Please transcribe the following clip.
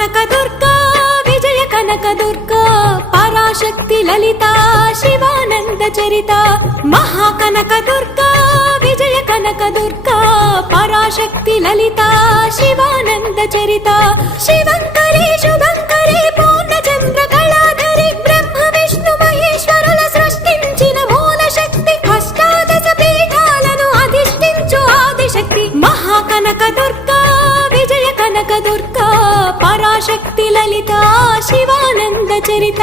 కనకదుర్గా విజయ కనకదుర్గా పరాశక్తి లలిత శివానంద చరిత మహాకనకదుర్గా విజయ కనకదుర్గా పరాశక్తి లలిత శివానంద చరిత శివంకరి శుభంకరి పూర్ణచంద్ర కళాధరి బ్రహ్మ విష్ణు మహేశ్వరుల సృష్టించిన మూల శక్తి అష్టాదశ పీఠాలను అధిష్ఠించు ఆదిశక్తి మహాకనకదుర్గా విజయ కనకదుర్గా పరాశక్తి లలిత శివానంద చరిత।